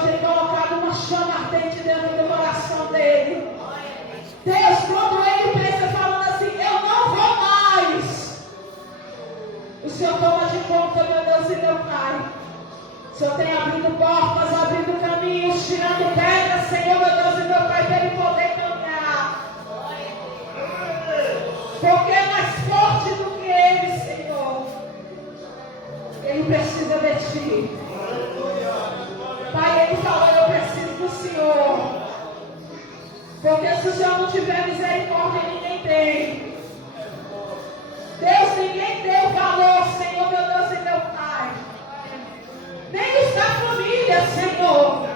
Senhor tem colocado uma chama ardente dentro do coração dele. Deus, quando ele pensa falando assim, eu não vou mais, o Senhor toma de conta, meu Deus e meu Pai. O Senhor tem abrindo portas, abrindo caminhos, tirando pedras, Senhor, meu Deus e meu Pai, para ele poder caminhar. Porque é mais forte do que ele, Senhor. Ele precisa de Ti. Pai, ele falou, eu preciso do Senhor. Porque se o Senhor não tiver misericórdia, ninguém tem. Deus, ninguém deu valor, Senhor, meu Deus e meu Pai. Nem os da família, Senhor.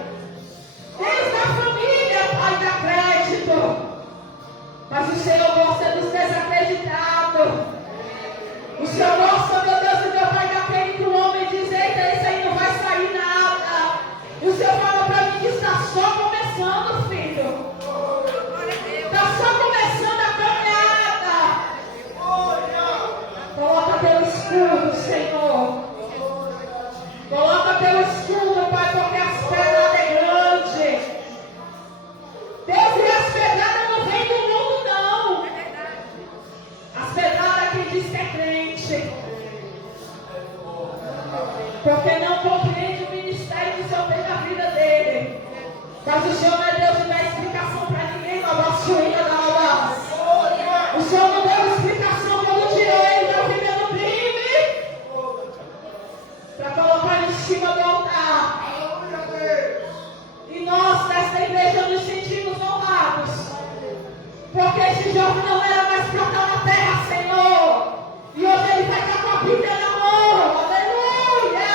Nem os da família, Pai, dá crédito. Mas o Senhor gosta dos desacreditados. O Senhor gosta, meu Deus e meu Pai, daquele que o homem diz, eita, isso aí não vai sair nada. E o Senhor fala para mim que está só começando, filho. Está só começando a caminhada. Coloca teu escudo, Senhor. Coloca teu escudo, Pai, porque as pedras é grande. Deus, e as pedradas não vêm do mundo, não. As pedradas quem diz que é crente. Porque não compreende o ministério que o Senhor tem na vida dele. Mas o Senhor não é Deus de dar explicação para ninguém, não. O Senhor não deu explicação quando tirou ele da vida do crime. Para colocar ele em cima do altar. E nós, desta igreja, nos sentimos honrados. Porque esse jovem não era mais para estar na terra, Senhor. E hoje ele vai estar com a Bíblia na mão. Aleluia!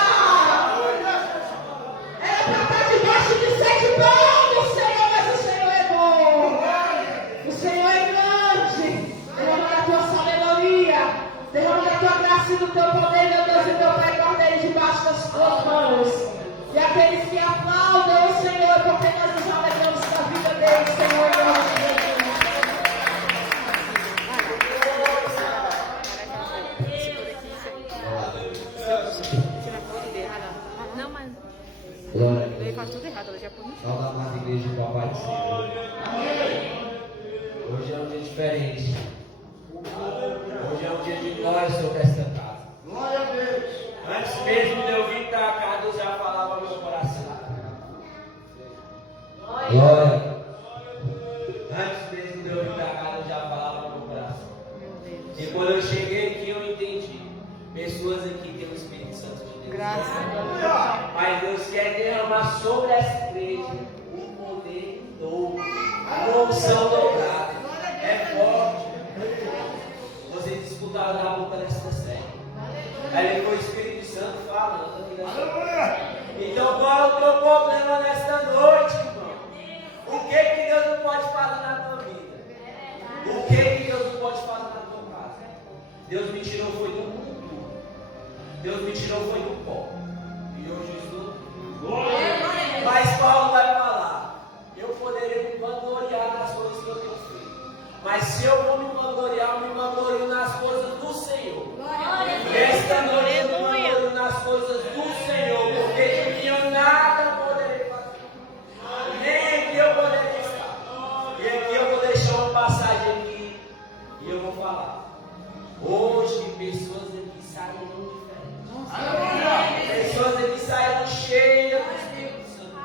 Era para estar debaixo de 7 palmos, Senhor, mas o Senhor é bom. O Senhor é grande. Derrama a tua sabedoria. Derrama a tua graça e do teu poder, meu Deus, e teu Pai, guarda ele debaixo das tuas mãos. E aqueles que aplaudam o Senhor, porque nós nos alegramos da vida dele, Senhor, em nome de Jesus. Glória a Deus. Eu faço tudo errado, ela já pôs. Salve a amada igreja do Papai do Senhor. Hoje é um dia diferente. Hoje é um dia de glória sobre esta casa. Glória a Deus. Antes mesmo de eu vir para cá, Deus já falava ao meu coração. Glória. Antes mesmo de eu vir para cá, Deus já falava ao meu coração. E quando eu cheguei aqui, eu entendi. Pessoas aqui têm o Espírito Santo de Deus. Graças a Deus. Mas Deus quer derramar sobre essa igreja um poder novo. A unção dobrada. É forte. Vocês escutaram na boca desta série. Aí foi o Espírito Santo falando aqui nessa. Então qual é o teu problema nesta noite, irmão? O que Deus não pode fazer na tua vida? O que Deus não pode fazer na tua casa? Deus me tirou foi do mundo. Deus me tirou foi do pó. E hoje estou. Mas Paulo vai falar. Eu poderia me vangloriar nas coisas que eu tenho feito. Mas se eu vou me vangloriar, eu me vanglorio nas coisas do Senhor. Esta noite eu me vanglorio nas coisas do Senhor. Porque de mim eu nada poderei fazer. Nem aqui eu poderei estar. E aqui eu vou deixar uma passagem aqui. E eu vou falar. Hoje pessoas aqui saíram diferentes. Pessoas aqui saíram cheias do Espírito Santo.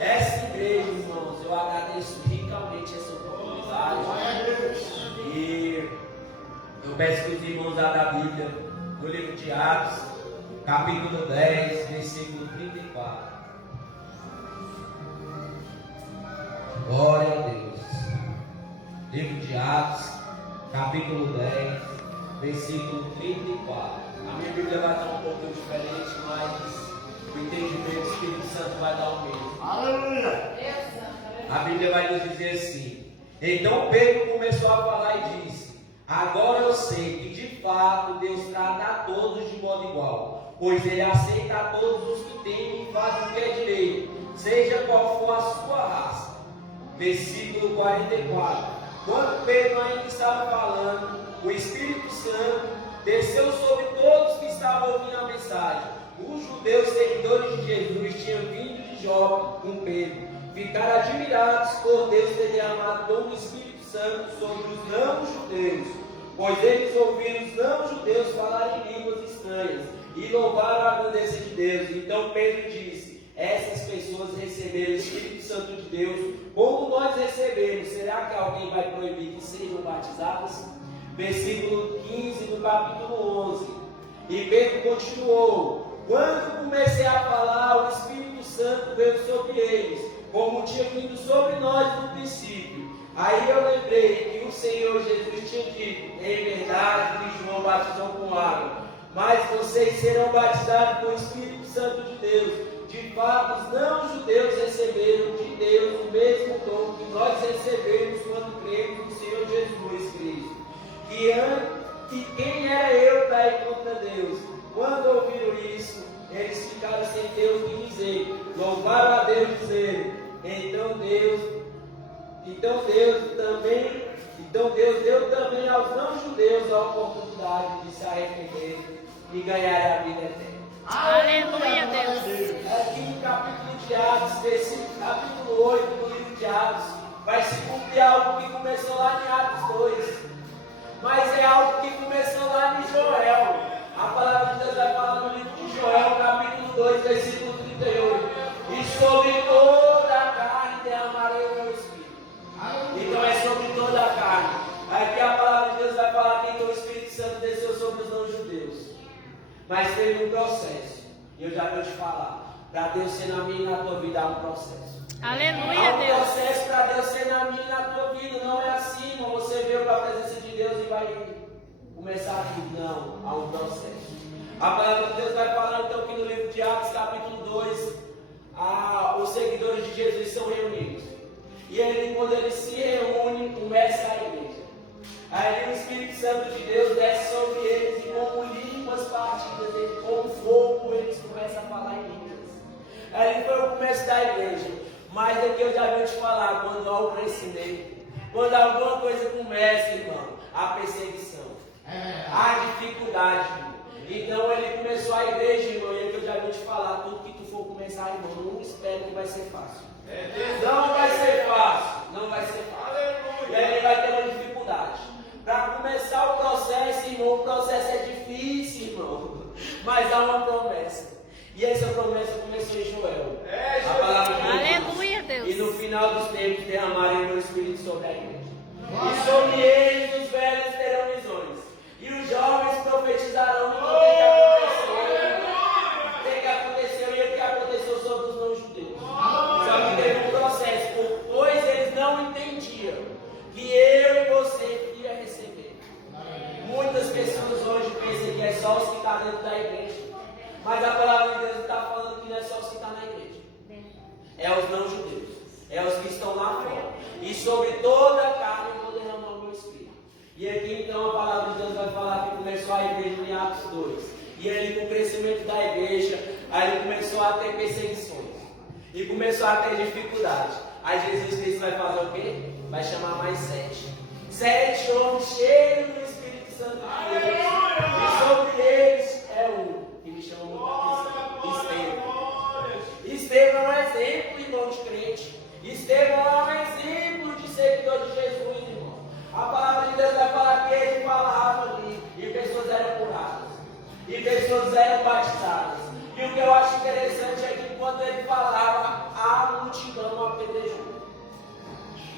Essa igreja, irmãos, eu agradeço ricamente essa oportunidade. E eu peço que os irmãos abram a Bíblia no livro de Atos, capítulo 10, versículo 34. Glória a Deus. Livro de Atos, capítulo 10, versículo 34. A minha Bíblia vai estar um pouco diferente, mas o entendimento do Espírito Santo vai dar o mesmo. Aleluia! A Bíblia vai nos dizer assim: então Pedro começou a falar e disse: agora eu sei que de fato Deus trata a todos de modo igual, pois Ele aceita a todos os que temem e fazem o que é direito, seja qual for a sua raça. Versículo 44. Quando Pedro ainda estava falando, o Espírito Santo desceu sobre todos que estavam ouvindo a mensagem. Os judeus seguidores de Jesus tinham vindo de de Jope com Pedro, ficaram admirados por Deus ter derramado dom do Espírito Santo sobre os não-judeus, pois eles ouviram os não-judeus falarem em línguas estranhas e louvaram a grandeza de Deus. Então Pedro disse: essas pessoas receberam o Espírito Santo de Deus como nós recebemos. Será que alguém vai proibir que sejam batizados? Versículo 15 do capítulo 11. E Pedro continuou: quando comecei a falar, o Espírito Santo veio sobre eles, como tinha vindo sobre nós no princípio. Aí eu lembrei que o Senhor Jesus tinha dito: em verdade, que João batizou com água, mas vocês serão batizados com o Espírito Santo de Deus. De fato, os não-judeus receberam de Deus o mesmo dom que nós recebemos quando cremos no Senhor Jesus Cristo. Que quem era eu para ir contra Deus? Quando ouviram isso, eles ficaram sem Deus o que dizer. Louvaram a Deus, dizendo: Então Deus deu também aos não-judeus a oportunidade de se arrepender e ganhar a vida eterna. Aleluia, Deus. Aqui no capítulo de Atos, capítulo 8 do livro de Atos, vai se cumprir algo que começou lá em Atos 2. Mas é algo que começou lá em Joel. A palavra de Deus vai falar no livro de Joel, capítulo 2, versículo 38. E sobre toda a carne derramarei o meu Espírito. Então é sobre toda a carne. Aqui a palavra de Deus vai falar que então o Espírito Santo desceu sobre os não-judeus. Mas teve um processo. E eu já vou te falar. Para Deus ser na minha e na tua vida há um processo. Aleluia, Há um Deus. processo para Deus ser na minha e na tua vida. Não é assim, irmão. Você veio para a presença de Deus e vai começar aqui. Não, há um processo. A palavra de Deus vai falar então que no livro de Atos, capítulo 2, os seguidores de Jesus são reunidos. E quando eles se reúnem, começa a igreja. Aí o Espírito Santo de Deus desce sobre eles e como línguas partidas, como fogo, eles começam a falar em línguas. Aí foi o começo da igreja. Mas é que eu já vou te falar, quando há o crescimento, quando alguma coisa começa, irmão, a perseguição, a dificuldade, irmão. Então ele começou a igreja, irmão, e é que eu já vou te falar, tudo que tu for começar, irmão, não espere que vai ser fácil. Não vai ser fácil, não vai ser fácil. E aí ele vai ter uma dificuldade. Para começar o processo, irmão, o processo é difícil, irmão, mas há uma promessa. E essa promessa começou em Joel. A palavra de Deus. Aleluia, Deus. E no final dos tempos derramarei o meu Espírito sobre a igreja. E sobre eles os velhos terão visões. E os jovens profetizarão. O que aconteceu e o que aconteceu sobre os não-judeus. Só que teve um processo, pois eles não entendiam que eu e você ia receber. Muitas pessoas hoje pensam que é só os que estão dentro da igreja. Mas a palavra de Deus está falando que não é só os que estão na igreja. É os não-judeus. É os que estão lá fora. E sobre toda a carne eu vou derramar o meu Espírito. E aqui então a palavra de Deus vai falar que começou a igreja em Atos 2. E aí com o crescimento da igreja, aí começou a ter perseguições. E começou a ter dificuldade. Aí Jesus Cristo vai fazer o quê? Vai chamar mais 7. 7 homens cheios do Espírito Santo de Deus. E sobre eles é um que me chama muito a atenção. Estevão. Estevão é um exemplo, irmão, de crente. Estevão é um exemplo de seguidor de Jesus, irmão. A palavra de Deus vai falar que ele falava ali. E pessoas eram curadas. E pessoas eram batizadas. E o que eu acho interessante é que quando ele falava, a multidão apedrejou.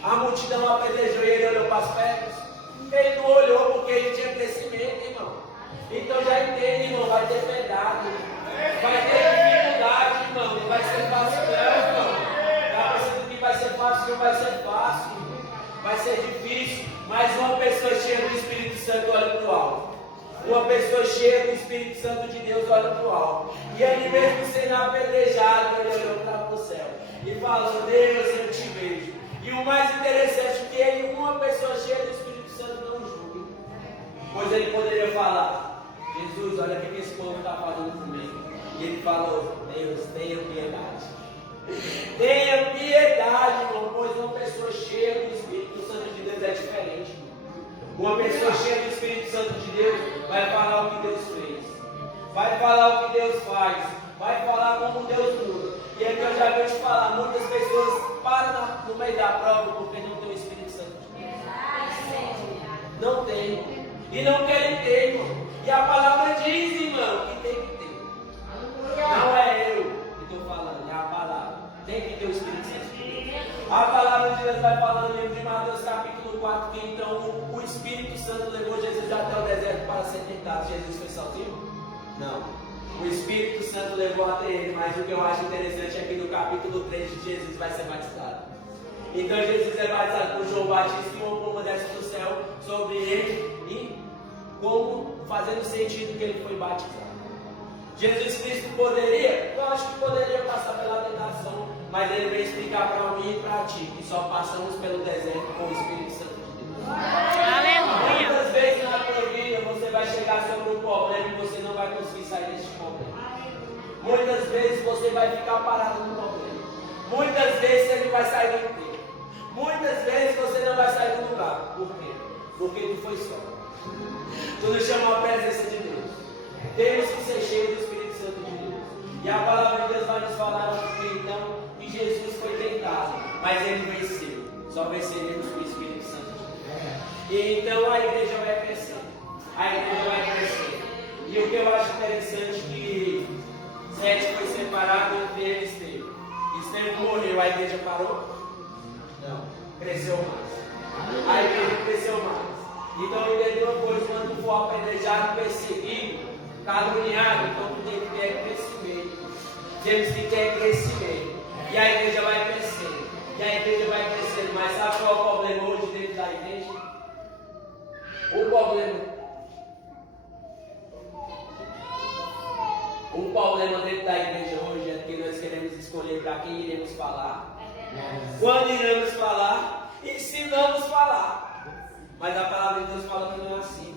A multidão apedrejou e ele olhou para as pernas. Ele não olhou porque ele tinha crescimento, irmão. Então já entende, irmão, vai ter pecado. Vai ter dificuldade, irmão. Não vai ser fácil, não, irmão. Está pensando que vai ser fácil, não vai ser fácil, irmão. Vai ser difícil. Mas uma pessoa cheia do Espírito Santo olha para o alto. Uma pessoa cheia do Espírito Santo de Deus olha para o alto. E ele mesmo sendo apedrejado, ele olhou para o céu. E falou: Deus, eu te vejo. E o mais interessante é que ele, uma pessoa cheia do Espírito Santo, não julga. Pois ele poderia falar: Jesus, olha o que esse povo está fazendo comigo. E ele falou: Deus, tenha piedade. Tenha piedade, irmão, pois uma pessoa cheia do Espírito Santo de Deus é diferente, irmão. Uma pessoa cheia do Espírito Santo de Deus vai falar o que Deus fez. Vai falar o que Deus faz. Vai falar como Deus muda. E é que eu já vou te falar, muitas pessoas param no meio da prova porque não tem o Espírito Santo. Não tem. E não querem ter, irmão. E a palavra diz, irmão, que tem que ter. Não é eu que estou falando, é a palavra. Tem que ter o Espírito Santo. A palavra de Deus vai falando no livro de Mateus capítulo 4, que então o Espírito Santo levou Jesus até o deserto para ser tentado. Jesus foi sozinho? Não. O Espírito Santo levou até ele, mas o que eu acho interessante é que no capítulo 3 Jesus vai ser batizado. Então Jesus é batizado por João Batista e uma pomba desce do céu sobre ele e como fazendo sentido que ele foi batizado. Jesus Cristo poderia, eu acho que poderia passar pela tentação, mas ele veio explicar para mim e para ti que só passamos pelo deserto com o Espírito Santo de Deus. Aleluia. Muitas vezes na tua vida você vai chegar sobre um problema e você não vai conseguir sair desse problema. Muitas vezes você vai ficar parado no problema. Muitas vezes ele vai sair do emprego. Muitas vezes você não vai sair do lugar. Por quê? Porque tu foi só. Tu não chamou a presença de Deus. Temos que ser cheios do Espírito Santo de Deus. E a palavra de Deus vai nos falar aqui, então, que Jesus foi tentado, mas ele venceu. Só venceremos com o Espírito Santo de Deus. E então a igreja vai crescer. A igreja vai crescer. E o que eu acho interessante é que Sete foi separado entre eles Estevão. Estevão morreu, a igreja parou? Não. Cresceu mais. A igreja cresceu mais. Então entenda uma coisa, quando tu for apedrejado, perseguido, caluniado, então tu tem que ter crescimento. Temos que ter crescimento. E a igreja vai crescendo. E a igreja vai crescendo. Mas sabe qual é o problema hoje dentro da igreja? O problema dentro da igreja hoje é que nós queremos escolher para quem iremos falar, quando iremos falar e se vamos falar. Mas a palavra de Deus fala que não é assim.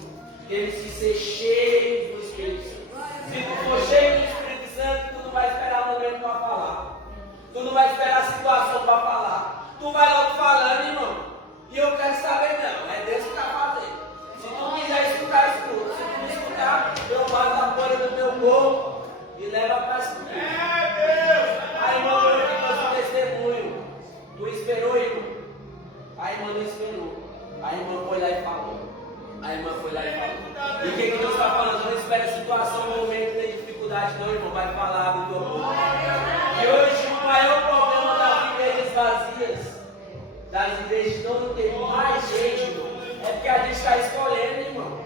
Temos que ser cheios do Espírito Santo. Se tu for cheio do Espírito Santo, tu não vai esperar o momento para falar. Tu não vai esperar a situação para falar. Tu vai logo falando, irmão. E eu quero saber, não. É Deus que está fazendo. Se tu quiser escutar, escuta. Se tu não escutar, eu faço a folha do teu corpo e leva para escutar. A irmã eu trouxe um testemunho. Tu esperou, irmão? A irmã não esperou. A irmã foi lá e falou. A irmã foi lá e falou. E o que Deus está falando? Não espera a situação, o momento de dificuldade, não, irmão. Vai falar do teu corpo. E hoje o maior problema das igrejas vazias, das igrejas que não tem mais gente, irmão, é porque a gente está escolhendo, irmão.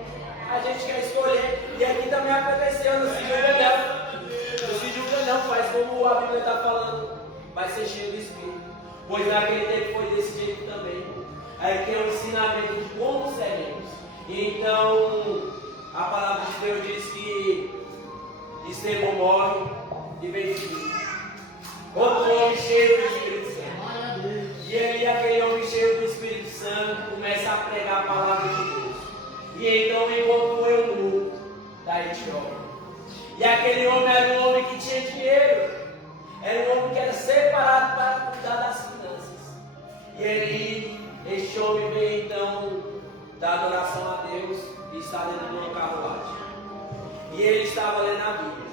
A gente quer escolher. E aqui também aconteceu, não se julga não. Não se julga não, faz como a Bíblia está falando. Vai ser cheio do Espírito. Pois naquele tempo foi desse jeito também. Aí tem um ensinamento de como seremos. Então, a palavra de Deus diz que Estevão morre e vem Filipe. Outro homem cheio do Espírito Santo. E aí aquele homem cheio do Espírito Santo começa a pregar a palavra de Deus. E então encontra o eunuco da Etiópia. E aquele homem era um homem que tinha dinheiro. Era um homem que era separado para cuidar das finanças. E ele, este homem veio então dar adoração a Deus e está dentro de uma carruagem. E ele estava lendo a Bíblia.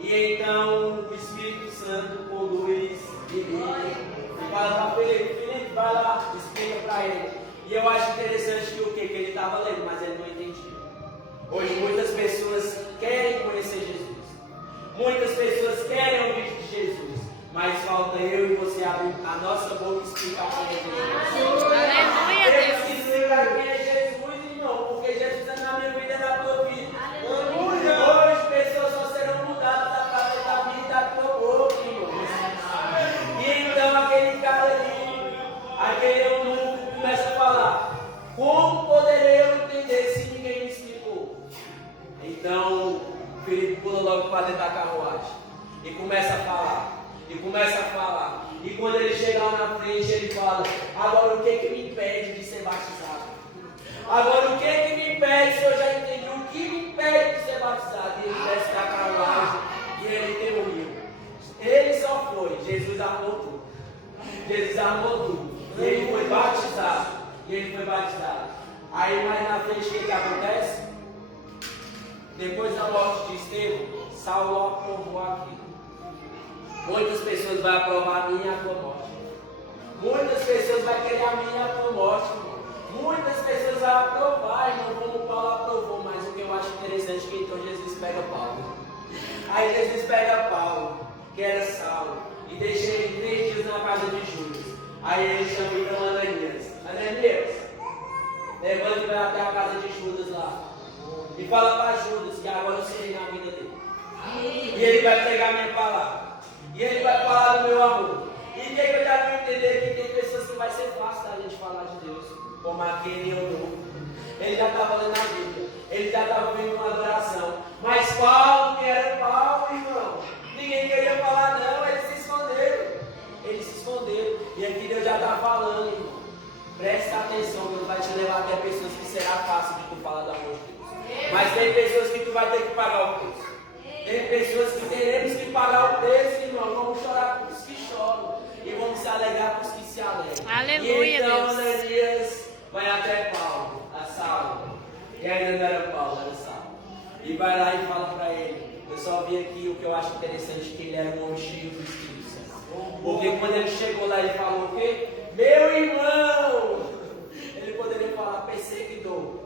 E então o Espírito Santo conduz Filipe e fala para Filipe, Filipe, vai lá, explica para ele. E eu acho interessante que o que ele estava lendo, mas ele não entendia. Hoje muitas pessoas querem conhecer Jesus. Muitas pessoas querem ouvir de Jesus. Mas falta eu e você abrir a nossa boca e explicar quem é Jesus. Aleluia, Temos que explicar quem é Jesus, irmão, porque Jesus é na minha vida e na tua vida. Hoje pessoas só serão mudadas através da vida e da tua boca, irmão. E então aquele cara ali, aquele eunuco começa a falar: como poderei eu entender se ninguém me explicou? Então Filipe pula logo para dentro da carruagem e começa a falar. E começa a falar. E quando ele chega lá na frente, ele fala: agora o que me impede de ser batizado? Agora o que me impede, se eu já entendi, o que me impede de ser batizado? E ele desce da carruagem e ele tem o rio. Ele só foi, Jesus armou tudo. Jesus armou tudo. E ele foi batizado. E ele foi batizado. Aí mais na frente o que acontece? Depois da morte de Estevão, Saulo aprovou aquilo. Muitas pessoas vão aprovar a minha e a tua morte. Muitas pessoas vão querer a minha e a tua morte, irmão. Muitas pessoas vão aprovar, irmão, como Paulo aprovou. Mas o que eu acho interessante é que então Jesus pega Paulo. Aí Jesus pega Paulo, que era Saulo, e deixa ele 3 dias na casa de Judas. Aí ele chama então Ananias. Ananias, levanta e vai até a casa de Judas lá. E fala para Judas que agora eu serei na vida dele. E ele vai pegar a minha palavra. E ele vai falar do meu amor. E o que eu já vou entender que tem pessoas que vai ser fácil da gente falar de Deus. Como aquele eunuco. Ele já estava lendo a Bíblia. Ele já estava vendo uma adoração. Mas Paulo, que era Paulo, irmão, ninguém queria falar não. Eles se esconderam. Eles se esconderam. E aqui Deus já está falando, irmão. Presta atenção, Deus vai te levar até pessoas que será fácil de tu falar do amor de Deus. Mas tem pessoas que tu vai ter que pagar o preço. Tem pessoas que teremos que pagar o preço, irmão. Vamos chorar com os que choram. E vamos se alegrar com os que se alegram. Aleluia, e então Deus. Ananias vai até Paulo, a Saulo. E ainda não era Paulo, era Saulo. E vai lá e fala para ele. Eu só vi aqui o que eu acho interessante, que ele era um homem cheio do Espírito Santo. Porque quando ele chegou lá, ele falou o quê? Meu irmão! Ele poderia falar perseguidor,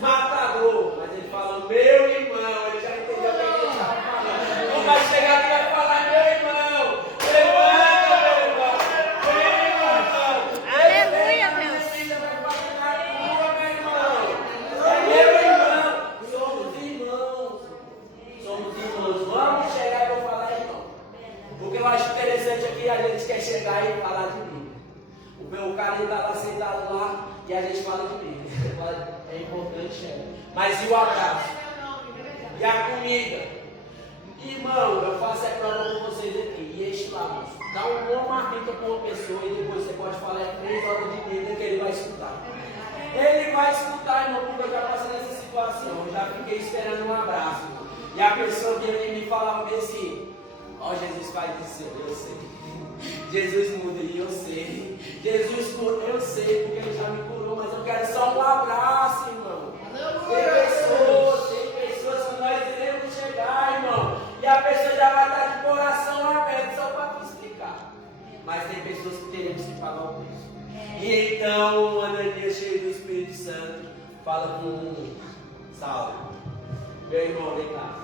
matador, mas ele fala meu irmão. Ele já entendeu o que ele estava falando. Não vai chegar aqui e vai falar meu irmão. Levanta, meu irmão. Aleluia, Deus. Meu irmão. Somos irmãos. Somos irmãos. Vamos chegar e vou falar irmão. O que eu acho interessante aqui, a gente quer chegar e falar de mim. O cara está lá sentado lá e a gente fala de mim. É importante, mas e o abraço? E a comida? Irmão, eu faço a prova com vocês aqui. E este lá, dá um bom marmita para uma pessoa e depois você pode falar 3 horas de vida que ele vai escutar. Ele vai escutar, irmão, porque eu já passei nessa situação. Eu já fiquei esperando um abraço, irmão. E a pessoa vinha e me falava assim: ó, Jesus faz isso, eu sei. Jesus muda e eu sei. Jesus cura, eu sei, porque ele já me curou, mas eu quero só um abraço, irmão. Tem pessoas que nós iremos chegar, irmão, e a pessoa já vai estar de coração aberto, só para te explicar. Mas tem pessoas que teremos que pagar o preço. E então, Ananias, cheio do Espírito Santo, fala com Saulo: meu irmão, vem cá.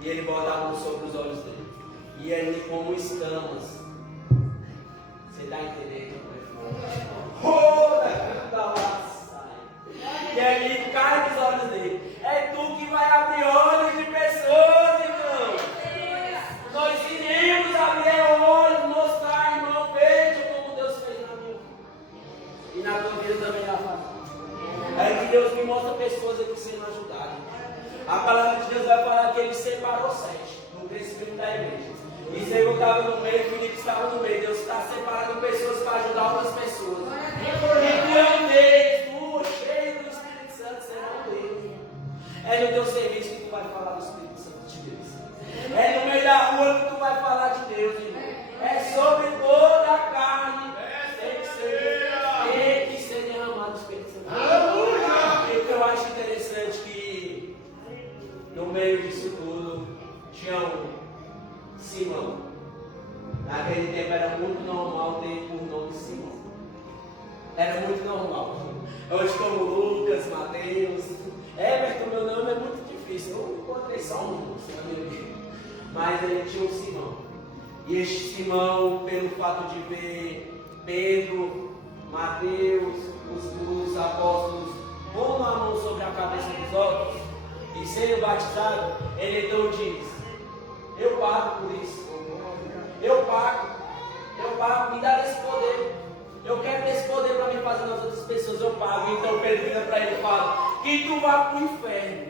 E ele bota a mão sobre os olhos dele. E ele, como escamas. Você está entendendo? E aí cai nos olhos dele. É tu que vai abrir olhos de pessoas, irmão. Nós iremos abrir olhos, mostrar, irmão, veja como Deus fez na minha vida. E na tua vida também já faz. É que Deus me mostra pessoas aqui sendo ajudadas. A palavra de Deus vai falar que ele separou 7 no crescimento da igreja. E eu estava no meio, o Felipe estava no meio. Deus está separando pessoas para ajudar outras pessoas. E tu é um deles, tu, cheio do Espírito Santo, será um deles. É no teu serviço que tu vai falar do Espírito Santo de Deus. É no meio da rua que tu vai falar de Deus, irmão. É sobre toda a carne. Tem que ser derramado o Espírito Santo. E o que eu acho interessante que no meio disso tudo tinha Simão. Naquele tempo era muito normal ter por nome Simão. Era muito normal. Hoje como Lucas, Mateus, Everton, meu nome é muito difícil. Eu encontrei só um, mas ele tinha um Simão. E este Simão, pelo fato de ver Pedro, Mateus, os apóstolos, pondo a mão sobre a cabeça dos outros e sendo batizado, ele então diz: eu pago por isso. Eu pago, me dá esse poder. Eu quero esse poder para me fazer nas outras pessoas. Eu pago. Então Pedro vira para ele e fala: que tu vá para o inferno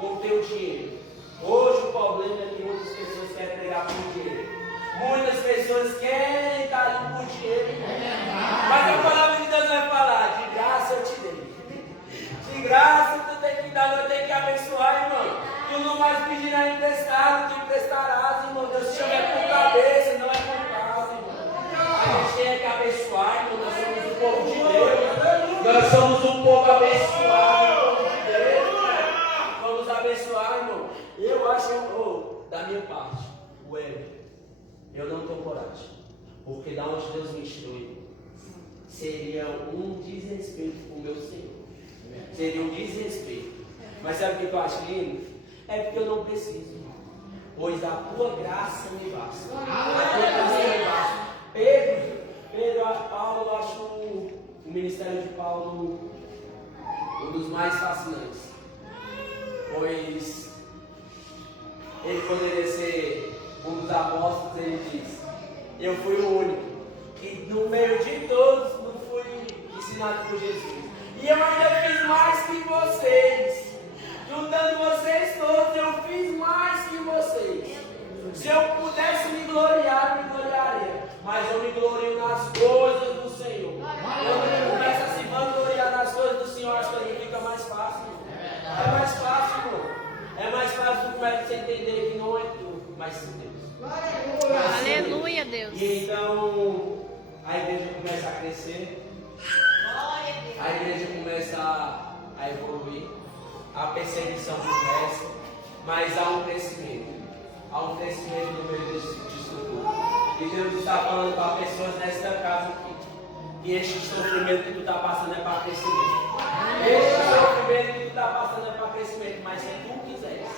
com o teu dinheiro. Hoje o problema é que muitas pessoas querem pregar por dinheiro. Muitas pessoas querem estar ali por dinheiro. Mas a palavra de Deus vai falar: de graça eu te dei. De graça tu tem que dar, eu tenho que abençoar, irmão. Tu não vais pedir nada emprestado, tu emprestarás, irmão. Deus te chama por cabeça, não é por causa, irmão. A gente tem que abençoar, irmão. Nós somos um povo de Deus. Nós somos um povo abençoado, um povo de Deus. Vamos abençoar, irmão. Eu acho, da minha parte, o Hélio, eu não tenho coragem. Porque da onde Deus me tirou, seria um desrespeito com o meu Senhor. Seria um desrespeito. Mas sabe o que eu acho lindo? É porque eu não preciso. Pois a tua graça me basta. A tua graça me basta. Pedro, Paulo, eu acho o ministério de Paulo um dos mais fascinantes. Pois ele poderia ser um dos apóstolos, ele diz: eu fui o único que no meio de todos não fui ensinado por Jesus. E eu ainda fiz mais que vocês. Juntando vocês todos, eu fiz mais que vocês. Se eu pudesse me gloriar, me gloriaria. Mas eu me glorio nas coisas do Senhor. Quando ele começa a se vangloriar nas coisas do Senhor, as coisas ficam mais fáceis. É mais fácil, irmão. É mais fácil do médico você entender que não é tu, mas sim Deus. Aleluia, Deus. E então a igreja começa a crescer. A igreja começa a evoluir. A perseguição começa. Mas há um crescimento. Há um crescimento no meio disso tudo. E Deus está falando para pessoas nesta casa aqui. Que este sofrimento que tu está passando é para crescimento. Este sofrimento que tu está passando é para crescimento. Mas se tu quiseres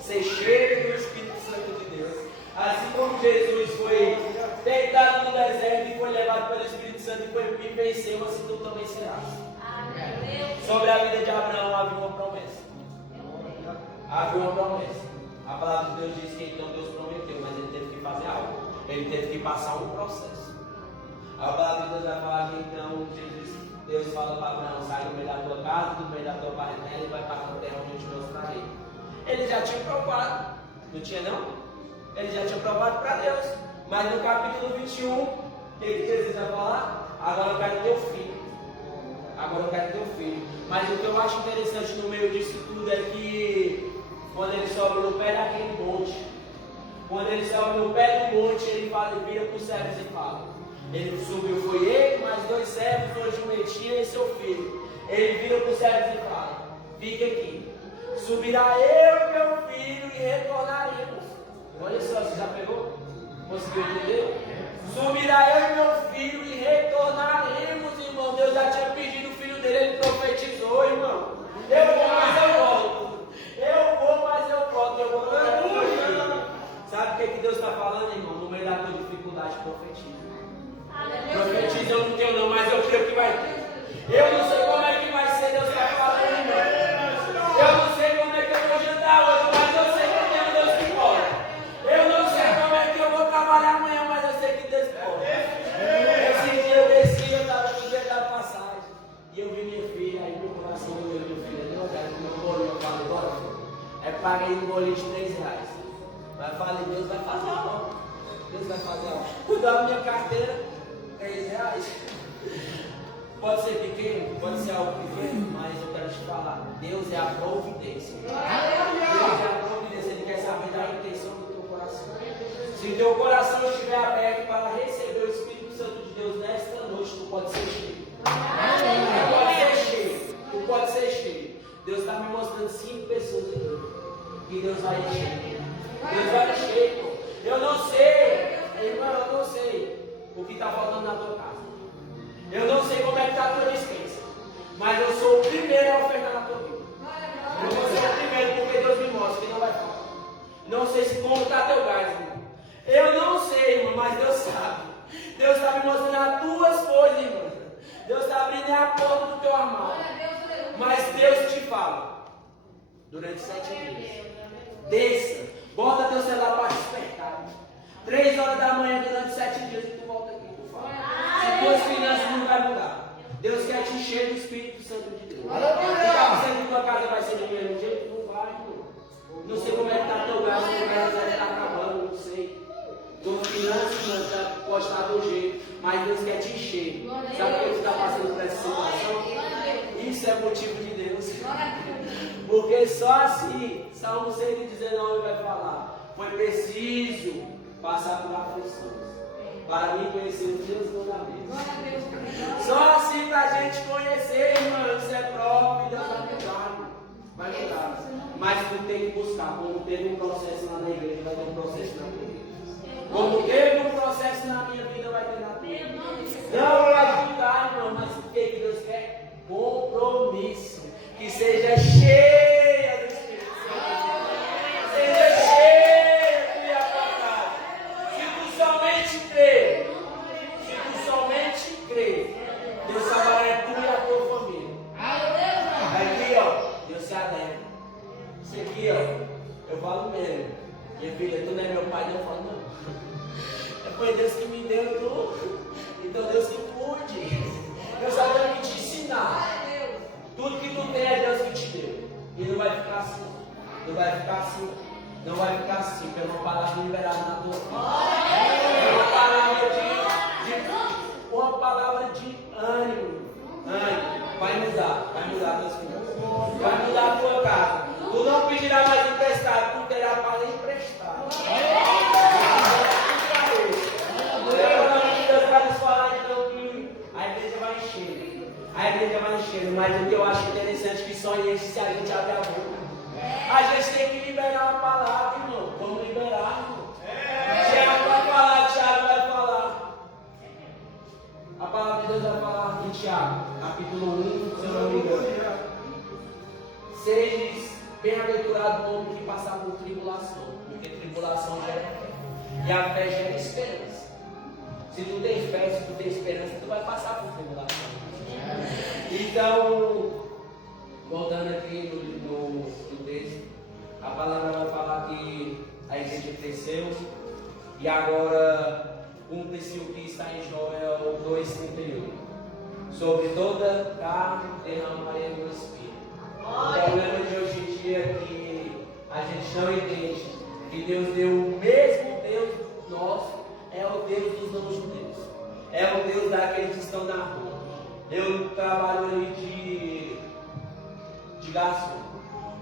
ser cheio do Espírito Santo de Deus, assim como Jesus foi tentado no deserto e foi levado pelo Espírito Santo e venceu, assim tu também serás. Sobre a vida de Abraão havia uma promessa. Havia uma promessa. A palavra de Deus diz que então Deus prometeu, mas ele teve que fazer algo. Ele teve que passar um processo. A palavra de Deus vai falar que então Deus fala para Abraão: sai do meio da tua casa, do meio da tua parentela e vai para a terra onde eu te mostrarei. Ele já tinha provado, não tinha não? Ele já tinha provado para Deus. Mas no capítulo 21, o que Jesus vai falar? Agora eu quero teu filho. Agora eu quero teu filho. Mas o que eu acho interessante no meio disso tudo é que quando ele sobe no pé daquele monte, quando ele sobe no pé do monte, ele vira para os servos e fala: ele subiu, foi ele, mais 2 servos, uma jumentinha e seu filho. Ele vira para os servos e fala: fique aqui, subirá eu e meu filho e retornaremos. Olha só, você já pegou? Conseguiu entender? Subirá eu e meu filho e retornaremos, irmão. Deus já tinha pedido o filho dele, ele profetizou, irmão. Eu vou, mas eu volto. Eu vou, mas eu volto. Eu vou, mas eu volto. Sabe o que Deus está falando, irmão? No meio da tua dificuldade, profetiza. Profetiza, eu não tenho não, mas eu creio que vai ter. Eu não sei como é que vai ser, Deus está falando, irmão. Eu não sei como é que eu vou jantar hoje, mas eu sei que tem Deus que pode. Eu não sei como é que eu vou trabalhar amanhã, mas eu sei que Deus pode. Esse dia eu desci, eu estava no dia da passagem. E eu vi minha filha, aí meu coração doeu, minha filha. Não, eu quero comer um bolinho. Eu falei: bora, filho. Aí paguei um bolinho de R$3. Mas falei: Deus vai fazer algo. Deus vai fazer algo. Cuidar da minha carteira, R$3. Pode ser pequeno, pode ser algo pequeno, mas eu quero te falar: Deus é a providência. Deus é a providência, Ele quer saber da intenção do teu coração. Se o teu coração estiver aberto para receber o Espírito Santo de Deus nesta noite, tu pode ser cheio. Tu pode ser cheio. Tu pode ser cheio. Deus está me mostrando 5 pessoas aqui que Deus vai encher. Deus vai encher, irmão. Eu não sei, irmão, eu não sei o que está faltando na tua casa. Eu não sei como é que está a tua dispensa, mas eu sou o primeiro a ofertar na tua vida. Eu vou ser o primeiro porque Deus me mostra que não vai faltar. Não sei se como está teu gás, irmão. Eu não sei, irmão, mas Deus sabe. Deus está me mostrando as tuas coisas, irmão. Deus está abrindo a porta do teu armário. Mas Deus te fala: durante 7 dias, desça, bota teu celular para despertar. 3 horas da manhã durante 7 dias e tu volta aqui. Se tuas finanças não vai mudar. Deus quer te encher do Espírito Santo de Deus. Tu está pensando que tua casa vai ser do mesmo jeito? Não vai, irmão. Não sei como é que está teu gasto, teu gasto está acabando, não sei. Tua finança pode estar do jeito, mas Deus quer te encher. Sabe o que tu está passando por essa situação? Isso é motivo de Deus. Porque só assim, Salmo 119 vai falar: foi preciso passar por aflições para mim conhecer os teus mandamentos. Só assim para a gente conhecer, irmão. Isso é prova, Deus vai mudar. Vai mudar. Mas tu tem que buscar. Como teve um processo lá na igreja, vai ter um processo na tua vida. Como teve um processo na minha vida, vai ter na tua. Não vai ficar, irmão, mas o que Deus quer? Compromisso. Que seja cheia do Espírito Santo. Seja cheia do Iapacar. Se tu somente crer, Deus trabalhará tu e a tua família. Aqui, ó, Deus se alegra. Isso aqui, ó, eu falo mesmo. Minha filha, tu não é meu pai, não, eu falo não. Foi Deus que me deu tudo. Então Deus que cuide. Deus só vai me te ensinar. Tudo que tu tem é Deus que te deu. E não vai ficar assim. Não vai ficar assim. Não vai ficar assim. Pela uma palavra liberada na tua vida. Uma palavra de ânimo. Vai mudar teus filhos. Vai mudar a tua casa. Tu não pedirá mais emprestado, tu terá para emprestar. Deus vai nos falar então que a igreja vai encher. A igreja vai encher, mas o que eu acho interessante é que só enche se a gente abrir a boca. A gente tem que liberar a palavra, irmão. Vamos liberar, irmão. Tiago vai falar, Tiago vai falar. A palavra de Deus vai falar em Tiago, capítulo 1, se eu não me engano. Seja bem-aventurado o homem que passar por tribulação, porque tribulação gera fé. E a fé gera esperança. Se tu tem fé, se tu tem esperança, tu vai passar por tribulação. Então, voltando aqui no texto, a palavra vai falar que a igreja cresceu e agora cumpre-se o que está em Joel 2,31. Sobre toda carne derramarei do Espírito. O problema de hoje em dia é que a gente não entende que Deus deu o mesmo Deus nosso, é o Deus dos não-judeus, é o Deus daqueles que estão na rua. Eu trabalho ali de garçom.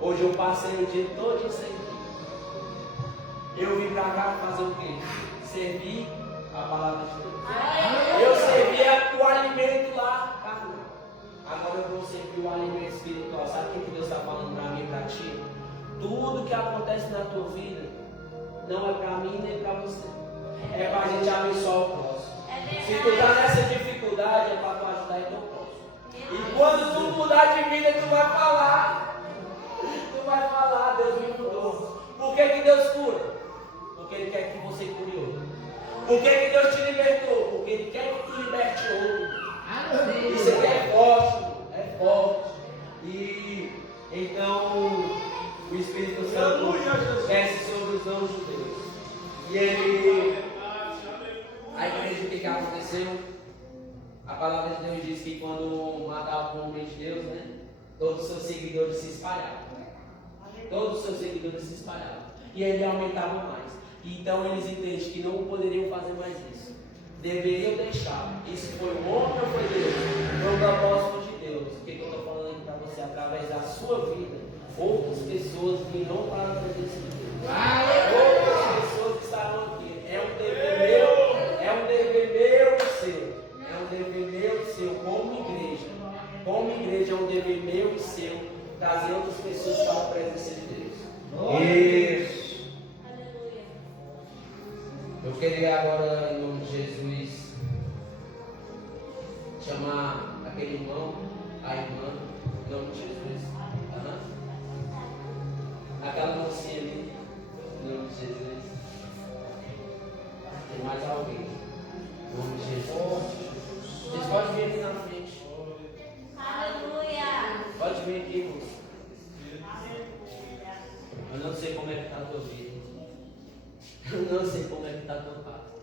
Hoje eu passei o dia todo sem vir. Eu vim para cá fazer o quê? Servir a palavra de Deus. Eu servia o alimento lá, carne. Agora eu vou servir o alimento espiritual. Sabe o que Deus está falando para mim e para ti? Tudo que acontece na tua vida não é para mim nem para você. É para a gente abençoar o próximo. Se tu está nessa dificuldade, é para tu ajudar o teu próximo. E quando tu mudar de vida, tu vai falar. Deus me mudou. Por que Deus cura? Porque Ele quer que você cure outro. Por que Deus te libertou? Porque Ele quer que tu liberte outro. Isso aqui é forte. E então o Espírito Santo desce sobre os não-judeus. E a igreja, o que aconteceu? A palavra de Deus diz que quando matavam o homem de Deus, né, todos os seus seguidores se espalhavam. E ele aumentava mais. Então eles entendem que não poderiam fazer mais isso. Deveriam deixar. Isso foi o homem ou foi Deus? Foi o propósito de Deus. O que eu estou falando aqui para você? Através da sua vida, outras pessoas virão para a presença de Deus. Outras pessoas que estarão aqui. É um dever meu e seu. É um dever meu e seu, como igreja. Como igreja, é um dever meu e seu trazer outras pessoas para a presença de Deus. Isso. Eu queria agora, em nome de Jesus, chamar aquele irmão, a irmã, em nome de Jesus. Aquela mocinha ali, em nome de Jesus. Tem mais alguém, em nome de Jesus. Vocês podem vir aqui na frente. Aleluia. Pode vir aqui, moça. Eu não sei como é que está a tua vida. Eu não sei como é que está a tua casa.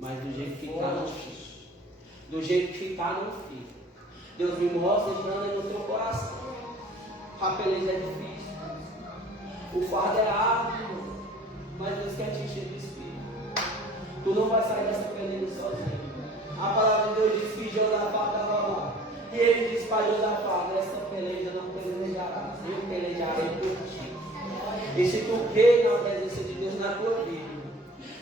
Mas do jeito que está, não fica. Do jeito que está, não fica. Deus me mostra entrando no teu coração. A peleja é difícil. O fardo é árduo. Mas Deus quer te encher do Espírito. Tu não vai sair dessa peleja sozinho. A palavra de Deus diz que Josafá estava lá. E ele disse para Josafá: essa peleja não pelejarás. Eu pelejarei por ti. E se tu crê na presença de Deus na tua vida,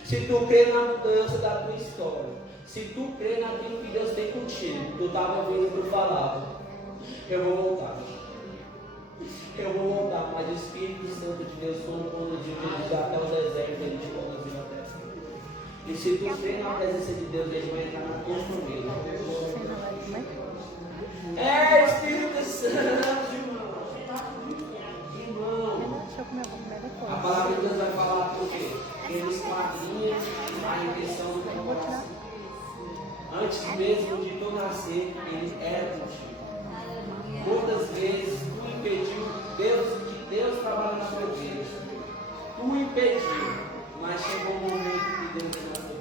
se tu crê na mudança da tua história, se tu crê naquilo que Deus tem contigo, tu estava ouvindo que eu falava, eu vou voltar, mas o Espírito Santo de Deus, quando conduziu Jesus até o deserto, ele te conduziu até aqui. E se tu tem na presença de Deus, Ele vai entrar na tua família. É, Espírito Santo, irmão. A palavra de Deus vai falar por quê? Ele esquadrinha a intenção do teu coração. Antes mesmo de tu nascer, Ele era contigo. Quantas vezes tu impediu de Deus trabalhar na tua vida? Tu impediu, mas chegou o momento que Deus trabalhou.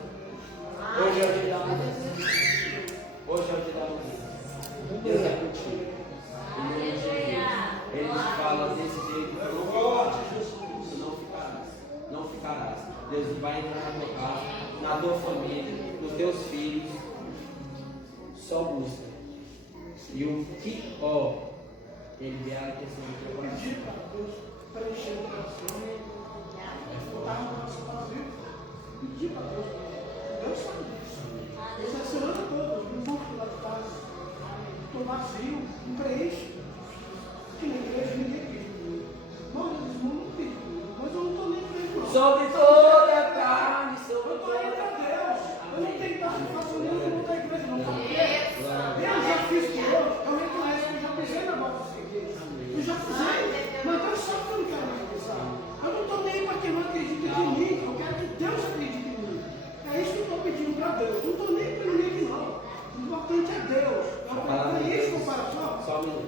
Hoje é o dia da mudança. Hoje é o dia da mudança. Deus é contigo. Ele te fala desse jeito. Tu não ficarás. Não ficarás. Deus vai entrar na tua casa, na tua família, nos teus filhos. Só busca. E o que, Ele vê a questão do teu coração. Pedir para Deus preencher o coração. Botar no nosso vazio. Pedir para Deus. Deus sabe disso. Essa semana toda, no culto lá de casa, estou vazio, não preenche. Que na igreja ninguém pediu. Não, eles não pediu. Mas eu não estou nem preenchendo. Sobre toda a carne, sobre Eu estou toda aí a para carne. Deus. Eu não tenho dado de fazer nenhum da igreja, não. Eu já fiz por hoje. Eu reconheço que eu já pisei na bola dessa igreja. Eu já pisei. Mas Deus sabe que eu não quero mais pisar. Eu não estou nem para quem não acredita em mim. Eu quero que Deus acredite em mim. É isso que eu estou pedindo para Deus. Eu não estou nem para ninguém, não. O importante é Deus. Preenche o coração.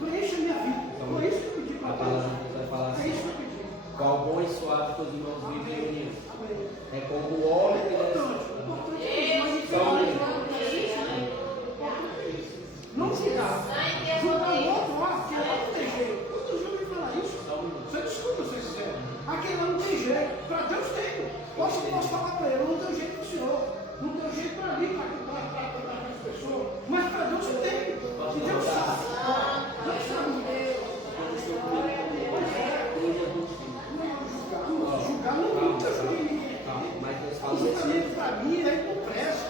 Preenche a minha vida. Foi isso que eu pedi para A Deus. palavra de Deus vai falar É assim: isso que eu pedi. qual bom e suave que os irmãos vivem em união. Amém. É como o óleo que O desce. importante é isso. Não ficar. Julgar o outro, aquele lá não tem jeito. Quando eu juro falar isso, você desculpa se você quiser. Aquele lá não tem jeito. Para Deus tem. Posso falar para ele, eu não tenho jeito para o Senhor. Não tenho jeito para mim, para as pessoas. Mas para Deus tem. E Deus sabe. Deus sabe. Julgar não tem julgamento. Mas Deus O fala assim: julgamento para mim é impressa.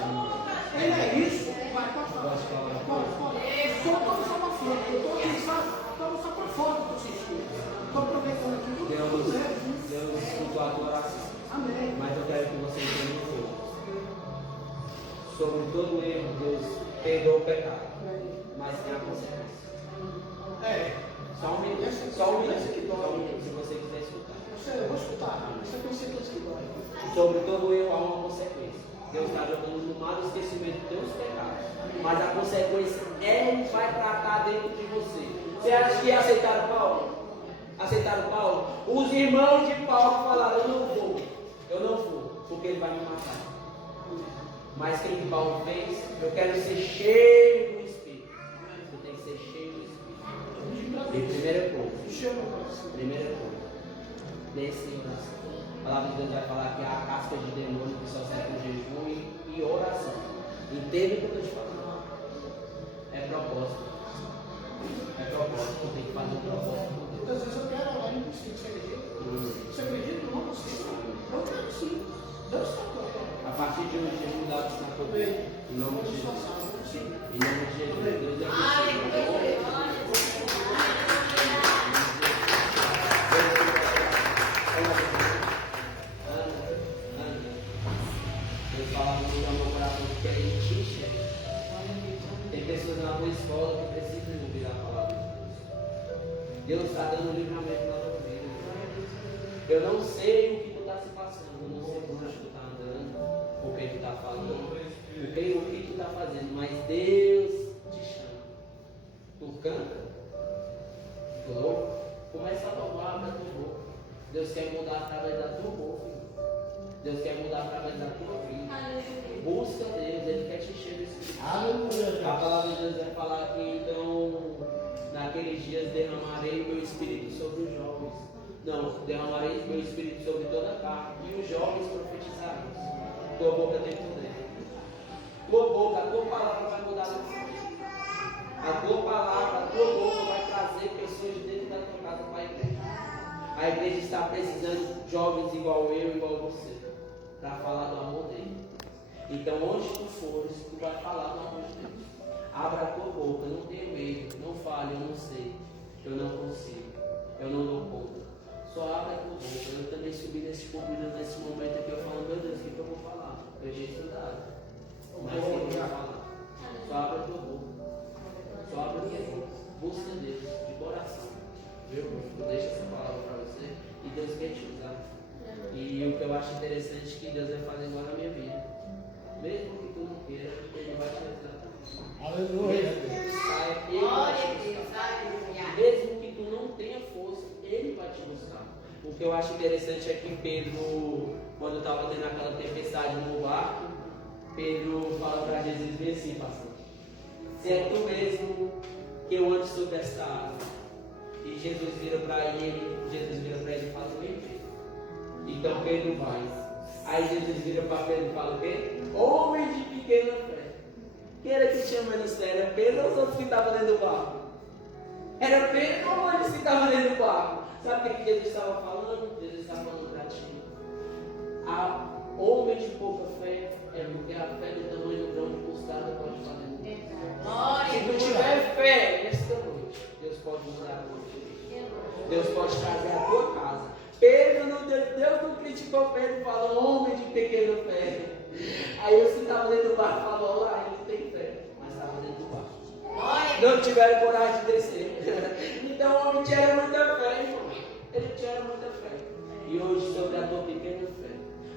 Ele é isso. Vai, pode falar. Pode. Estou só para fora. Eu estou aqui, sabe? Estou só para fora do sistema. Estou aproveitando aqui tudo que eu quiser. Deus escutou a tua oração. Amém. Mas eu quero que você entenda um pouco. Sobre todo erro, Deus perdoa o pecado. Mas tem a consequência. Só um minuto, se você quiser escutar. Eu vou escutar. Isso é consequência que dói. Sobre todo erro há uma consequência. Deus está jogando no mar do esquecimento dos teus pecados. Mas a consequência Ele vai tratar dentro de você. Você acha que aceitaram Paulo? Aceitaram Paulo? Os irmãos de Paulo falaram: eu não vou, porque ele vai me matar. Mas o que Paulo fez? Eu quero ser cheio do Espírito. Você tem que ser cheio do Espírito. E primeira coisa, nesse oração. A palavra de Deus vai falar que há a casca de demônio que só serve com jejum e oração. Entende o que eu estou te falando? É propósito. Tu tem que fazer um propósito com Deus. Muitas vezes eu quero orar e não consigo. Você acredita? Você acredita? Eu não consigo. Eu quero sim. Deus está A partir de hoje, eu mudar o na tua vida. Em nome de Jesus. Em nome de Jesus. Deus é Deus fala muito no meu coração que ele te enxerga. Tem pessoas na tua escola que precisam ouvir a palavra de Deus. Deus está dando livramento na tua vida. Eu não sei o que tu está se passando, eu não sei por onde tu está andando, o que tu está falando, o que tu está fazendo, mas Deus te chama. Tu canta, tu louco, começa a louvar para tua boca. Deus quer mudar através da tua boca. Deus quer mudar através da tua vida. Busca Deus, Ele quer te encher desse Espírito. A palavra de Deus vai falar que então, naqueles dias derramarei meu Espírito sobre os jovens. Não, derramarei meu Espírito sobre toda a carne. E os jovens profetizarão. Tua boca tem poder. Tua boca, a tua palavra vai mudar a tua vida. A tua palavra, a tua boca vai trazer pessoas de dentro da tua casa para a igreja. A igreja está precisando de jovens igual eu, igual você, para falar do amor dele. Então, onde tu fores, tu vai falar do amor de Deus. Abra a tua boca, não tenha medo, não fale, eu não sei, eu não consigo, eu não dou conta. Só abra a tua boca. Eu também subi nesse púlpito nesse momento aqui, eu falo: meu Deus, o que eu vou falar? Eu tinha estudado. Mas o que eu vou falar? Só abre a tua boca. Só abre a tua boca. Busca Deus de coração. Viu? Eu deixo essa palavra para você e Deus quer te usar. E o que eu acho interessante é que Deus vai fazer igual na minha vida. Mesmo que tu não queira, Ele vai te resgatar. Aleluia. Mesmo que tu não tenha força, Ele vai te buscar. O que eu acho interessante é que Pedro, quando estava tendo aquela tempestade no barco, Pedro fala para Jesus, vê assim, pastor, se é tu mesmo que eu ando sobre esta água. E Jesus vira para ele e fala, vem Pedro. Então Pedro vai. Aí Jesus vira para Pedro e fala o quê? Homem de pequena fé. Quem era que tinha menos fé? Era Pedro ou os outros que estavam dentro do barco? Era Pedro ou eles que estavam dentro do barco? Sabe o que Jesus estava falando? Jesus estava falando para ti. A homem de pouca fé é porque a fé do tamanho do grão de mostarda pode fazer muito. Se tu tiver fé nesta noite, Deus pode mudar a tua vida. Deus pode trazer a tua casa. Deus não criticou Pedro e falou, homem de pequena fé. Aí os que estavam dentro do barco falaram, olha, ele tem fé, mas estava dentro do barco. Não tiveram coragem de descer. Então o homem tinha muita fé, irmão. Ele tinha muita fé. E hoje, sobre a tua pequena fé,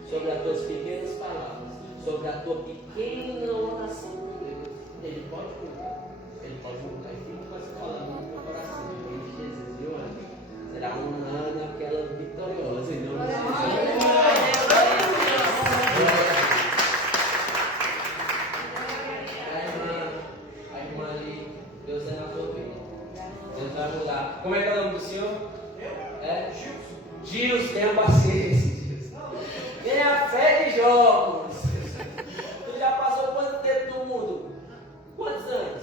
sobre as tuas pequenas palavras, sobre a tua pequena oração com Deus, Ele pode mudar. Ele pode mudar. E fica com essa palavra no teu coração. Em nome de Jesus, viu, Ana? Será um ano aquela vitoriosa. Em nome de Jesus. A irmã ali, Deus é na tua vida. Deus vai mudar. Como é que é o nome do senhor? É? Gilson, tenha paciência. Tenha fé de jogos. Tu já passou quanto tempo no mundo? Quantos anos?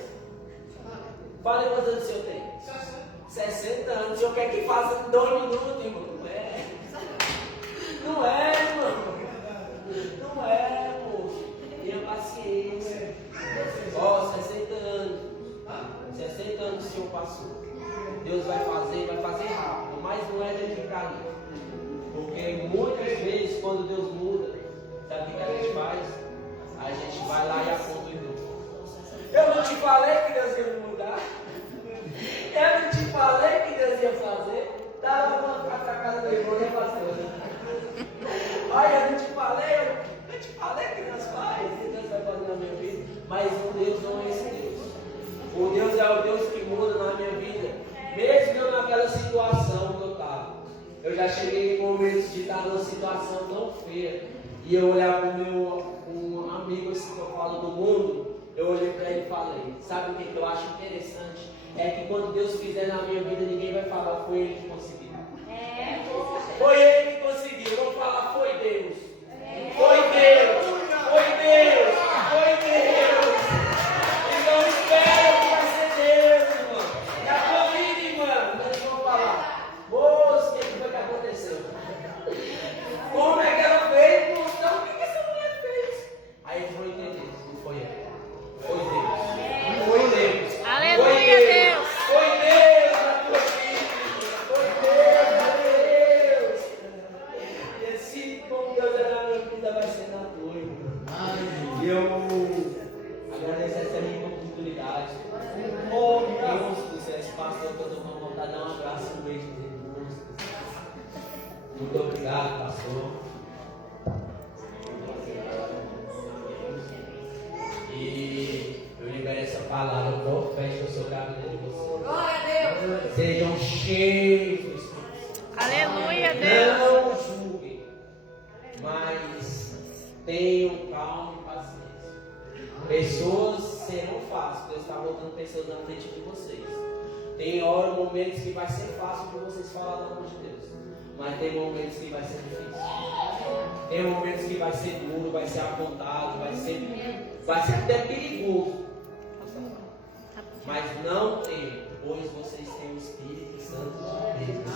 Fala aí quantos anos o senhor tem? 60 anos. O senhor quer que faça em 2 minutos, irmão? Não é. Não é, irmão. Não é, moço. Tenha paciência. Ó, 60 anos. 60 anos o senhor passou. Deus vai fazer rápido, mas não é de ficar ali. Porque muitas vezes, quando Deus muda, sabe o que a gente faz? A gente vai lá e aponta o irmão. Eu não te falei que Deus ia mudar? Eu não te falei que Deus ia fazer? Tá, vamos ficar para casa do irmão, né, pastor? Olha, eu não te falei que Deus faz, que Deus vai fazer na minha vida. Mas o Deus não é esse Deus. O Deus é o Deus que muda na minha vida. Mesmo eu naquela situação que eu estava. Eu já cheguei em momentos de estar numa situação tão feia. E eu olhar para um amigo assim que eu falo do mundo, eu olhei para ele e falei, sabe o que eu acho interessante? É que quando Deus fizer na minha vida, ninguém vai falar, foi Ele que conseguiu. Foi Ele que conseguiu. Eu vou falar, foi Deus. Foi Deus. Foi Deus. Foi Deus. Então espera que vai ser Deus, irmão. Na tua vida, irmão, nós vamos falar, moço, o que foi que aconteceu? Como é que ela fez? Então, o que essa mulher fez? Aí eles vão entender, não foi ela. Foi Deus. Foi Deus. Aleluia, Deus. Foi Deus na tua vida. Foi Deus. E assim como Deus é na minha vida, vai ser na tua, irmão. E eu agradeço essa minha oportunidade. Oh, Deus do céu, esse pastor que eu estou com vontade de dar um abraço no meio de Deus. Muito obrigado, pastor. E eu libero essa palavra profética sobre a vida de vocês. Glória a Deus. Sejam cheios do Espírito. Aleluia, Deus. Não julguem, mas tenham calma e paciência. Pessoas serão fáceis. Deus está botando pessoas na frente de vocês. Tem horas, momentos que vai ser fácil de vocês falar da mão de Deus. Mas tem momentos que vai ser difícil. Tem momentos que vai ser duro, vai ser apontado, vai ser até perigoso. Mas não tem, pois vocês têm o Espírito Santo de Deus.